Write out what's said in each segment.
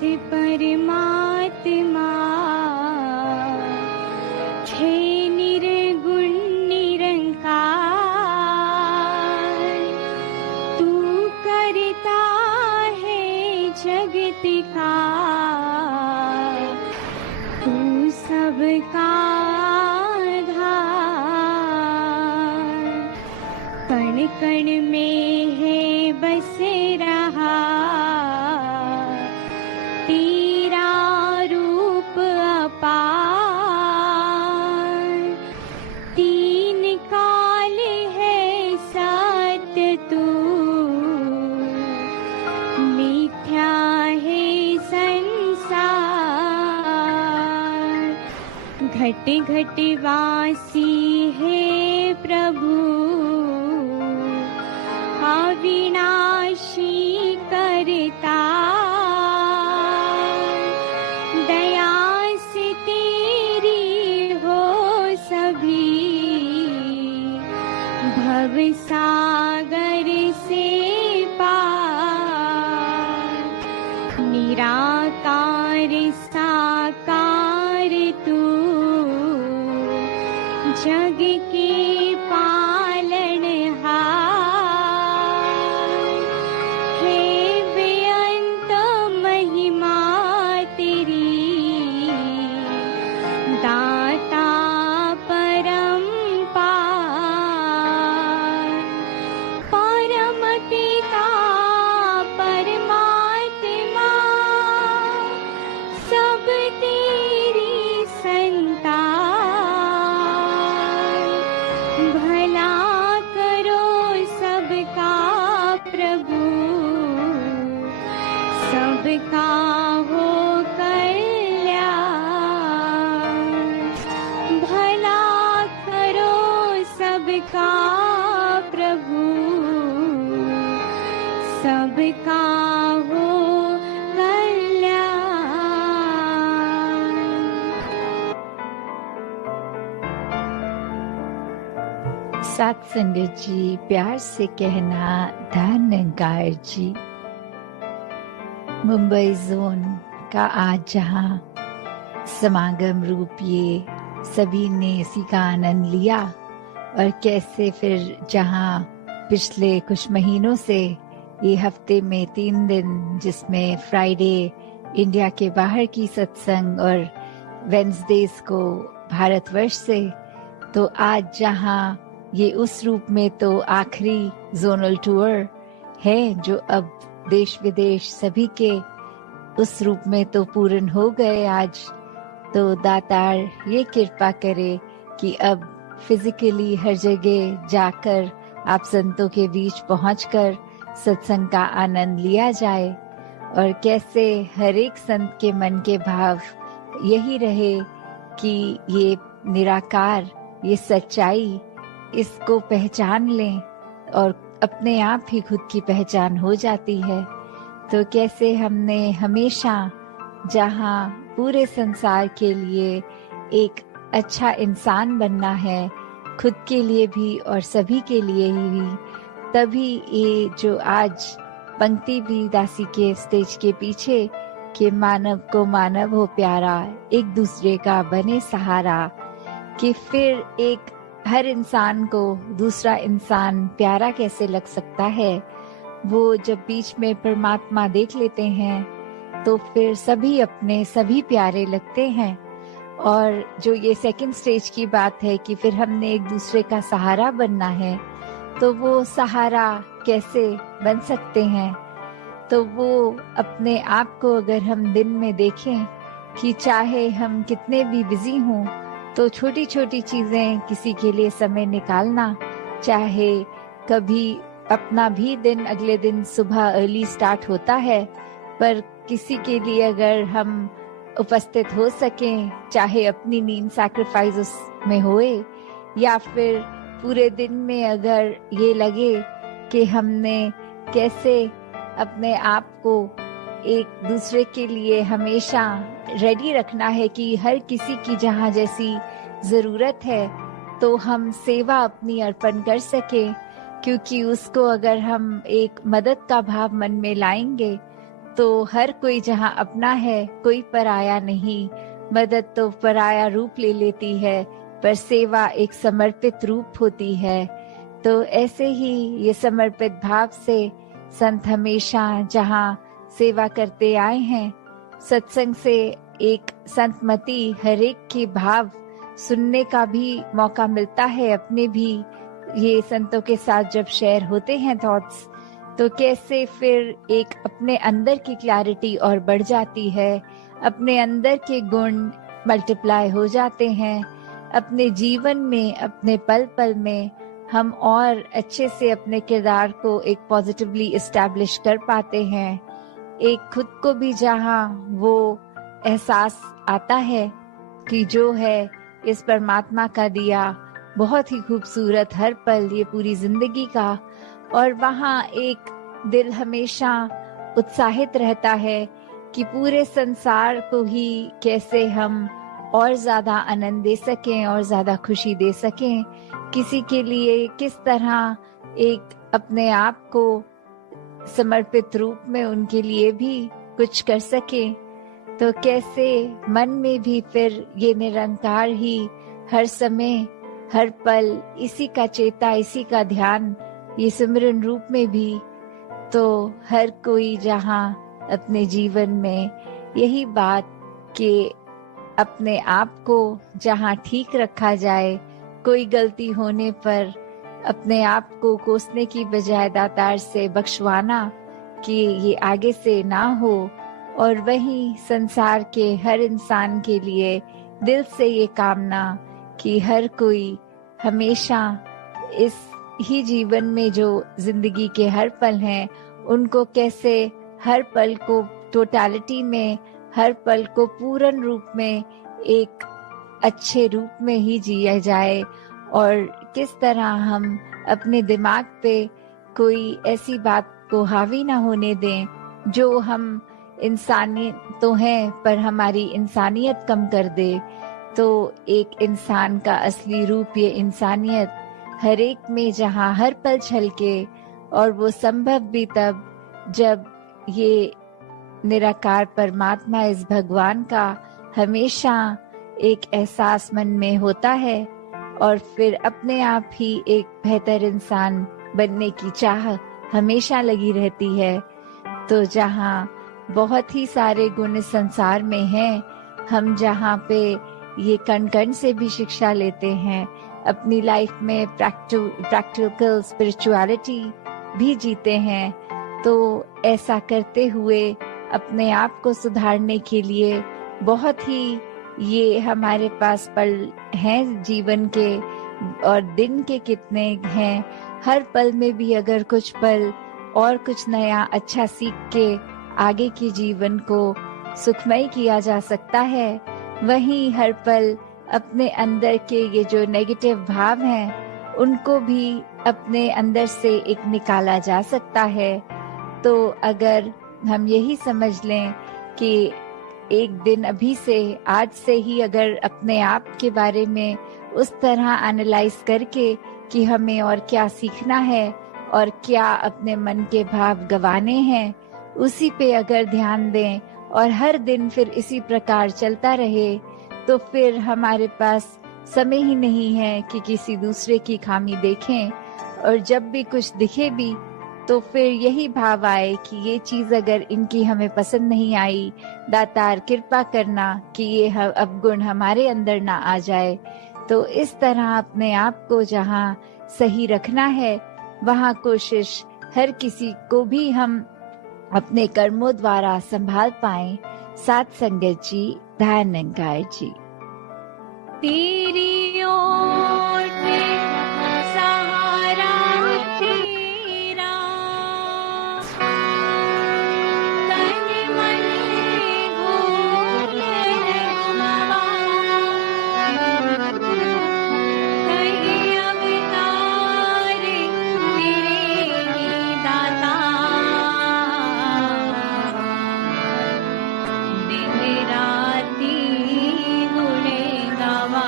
परमात्मा छे निर्गुण निरंकार, तू करता है जगत का, तू सबका आधार। कण कण में है बस रहा तेरा रूप अपार। तीन काल है सत्य तू, मिथ्या है संसार। घट घट वासी है प्रभु, अविनाशी करता। दया से तेरी हो सभी, भव सागर से पार। निराकार साकार तू, जग के पालनहार। हे बेअंत महिमा तेरी, दाता परम्पार। परम पिता परमात्मा, सब तेरी संतान। भला करो सबका प्रभु, सबका हो कल्याण। भला करो सबका प्रभु, सबका हो कल्याण। सत्संग जी, प्यार से कहना धन्यकार जी। मुंबई जोन का आज जहाँ समागम रूप ये सभी ने इसी का आनंद लिया, और कैसे फिर जहाँ पिछले कुछ महीनों से ये हफ्ते में 3 दिन, जिसमें फ्राइडे इंडिया के बाहर की सत्संग और वेंसडेज को भारतवर्ष से, तो आज जहाँ ये उस रूप में तो आखिरी जोनल टूर है जो अब देश विदेश सभी के उस रूप में तो पूर्ण हो गए आज। तो दातार ये कृपा करे कि अब फिजिकली हर जगह जाकर आप संतों के बीच पहुंचकर सत्संग का आनंद लिया जाए, और कैसे हर एक संत के मन के भाव यही रहे कि ये निराकार, ये सच्चाई, इसको पहचान लें और अपने आप ही खुद की पहचान हो जाती है। तो कैसे हमने हमेशा जहाँ पूरे संसार के लिए एक अच्छा इंसान बनना है, खुद के लिए भी और सभी के लिए ही भी, तभी ये जो आज पंक्ति भी दासी के स्टेज के पीछे कि मानव को मानव हो प्यारा, एक दूसरे का बने सहारा, कि फिर एक हर इंसान को दूसरा इंसान प्यारा कैसे लग सकता है। वो जब बीच में परमात्मा देख लेते हैं तो फिर सभी अपने सभी प्यारे लगते हैं। और जो ये सेकंड स्टेज की बात है कि फिर हमने एक दूसरे का सहारा बनना है, तो वो सहारा कैसे बन सकते हैं? तो वो अपने आप को अगर हम दिन में देखें कि चाहे हम कितने भी बिजी हों, तो छोटी छोटी चीजें किसी के लिए समय निकालना, चाहे कभी अपना भी दिन अगले दिन सुबह अर्ली स्टार्ट होता है, पर किसी के लिए अगर हम उपस्थित हो सकें, चाहे अपनी नींद सैक्रिफाइस उसमें होए, या फिर पूरे दिन में अगर ये लगे कि हमने कैसे अपने आप को एक दूसरे के लिए हमेशा रेडी रखना है कि हर किसी की जहाँ जैसी जरूरत है तो हम सेवा अपनी अर्पण कर सके, क्योंकि उसको अगर हम एक मदद का भाव मन में लाएंगे तो हर कोई जहाँ अपना है, कोई पराया नहीं। मदद तो पराया रूप ले लेती है, पर सेवा एक समर्पित रूप होती है। तो ऐसे ही ये समर्पित भाव से संत हमेशा जहाँ सेवा करते आए हैं, सत्संग से एक संतमति हर एक के भाव सुनने का भी मौका मिलता है। अपने भी ये संतों के साथ जब शेयर होते हैं थॉट्स, तो कैसे फिर एक अपने अंदर की क्लैरिटी और बढ़ जाती है, अपने अंदर के गुण मल्टीप्लाई हो जाते हैं। अपने जीवन में, अपने पल पल में हम और अच्छे से अपने किरदार को एक पॉजिटिवली इस्टेब्लिश कर पाते हैं। एक खुद को भी जहाँ वो एहसास आता है कि जो है इस परमात्मा का दिया बहुत ही खूबसूरत हर पल ये पूरी जिंदगी का, और वहाँ एक दिल हमेशा उत्साहित रहता है कि पूरे संसार को ही कैसे हम और ज्यादा आनंद दे सकें और ज्यादा खुशी दे सकें, किसी के लिए किस तरह एक अपने आप को समर्पित रूप में उनके लिए भी कुछ कर सके। तो कैसे मन में भी फिर ये निरंकार ही हर समय हर पल इसी का चेता, इसी का ध्यान, ये सिमरन रूप में भी। तो हर कोई जहाँ अपने जीवन में यही बात कि अपने आप को जहाँ ठीक रखा जाए, कोई गलती होने पर अपने आप को कोसने की बजाय दातार से बख्शवाना कि ये आगे से ना हो, और वहीं संसार के हर इंसान के लिए दिल से ये कामना कि हर कोई हमेशा इस ही जीवन में जो जिंदगी के हर पल हैं, उनको कैसे हर पल को टोटलिटी में, हर पल को पूर्ण रूप में एक अच्छे रूप में ही जिया जाए, और किस तरह हम अपने दिमाग पे कोई ऐसी बात को हावी ना होने दें जो हम इंसानी तो हैं पर हमारी इंसानियत कम कर दे। तो एक इंसान का असली रूप ये इंसानियत हर एक में जहाँ हर पल छलके, और वो संभव भी तब जब ये निराकार परमात्मा, इस भगवान का हमेशा एक एहसास मन में होता है, और फिर अपने आप ही एक बेहतर इंसान बनने की चाह हमेशा लगी रहती है। तो जहाँ बहुत ही सारे गुण इस संसार में हैं, हम जहाँ पे ये कण कण से भी शिक्षा लेते हैं, अपनी लाइफ में प्रैक्टिकल स्पिरिचुअलिटी भी जीते हैं, तो ऐसा करते हुए अपने आप को सुधारने के लिए बहुत ही ये हमारे पास पल हैं जीवन के, और दिन के कितने हैं। हर पल में भी अगर कुछ पल और कुछ नया अच्छा सीख के आगे के जीवन को सुखमय किया जा सकता है, वहीं हर पल अपने अंदर के ये जो नेगेटिव भाव हैं उनको भी अपने अंदर से एक निकाला जा सकता है। तो अगर हम यही समझ लें कि एक दिन अभी से, आज से ही अगर अपने आप के बारे में उस तरह एनालाइज करके कि हमें और क्या सीखना है और क्या अपने मन के भाव गंवाने हैं, उसी पे अगर ध्यान दें और हर दिन फिर इसी प्रकार चलता रहे, तो फिर हमारे पास समय ही नहीं है कि किसी दूसरे की खामी देखें, और जब भी कुछ दिखे भी तो फिर यही भाव आए कि ये चीज अगर इनकी हमें पसंद नहीं आई, दातार कृपा करना कि ये अवगुण हमारे अंदर ना आ जाए। तो इस तरह अपने आप को जहाँ सही रखना है, वहाँ कोशिश हर किसी को भी हम अपने कर्मों द्वारा संभाल पाएं। साथ संगत जी, ध्यान निरंकार जी। तेरी ओट सहारा तेरा, तन मन घोर रखवा, कहीं अवतार तेरे ही दाता, दिन राती गुण गावा।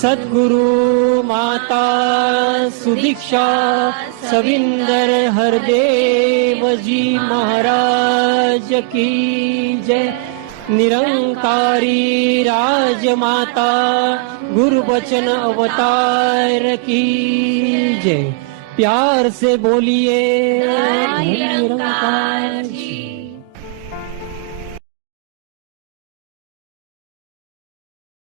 सद्गुरु माता सुदीक्षा सविंदर हरदेव जी महाराज की जय। निरंकारी राजमाता गुरुबचन अवतार की जय। प्यार से बोलिए निरंकार जी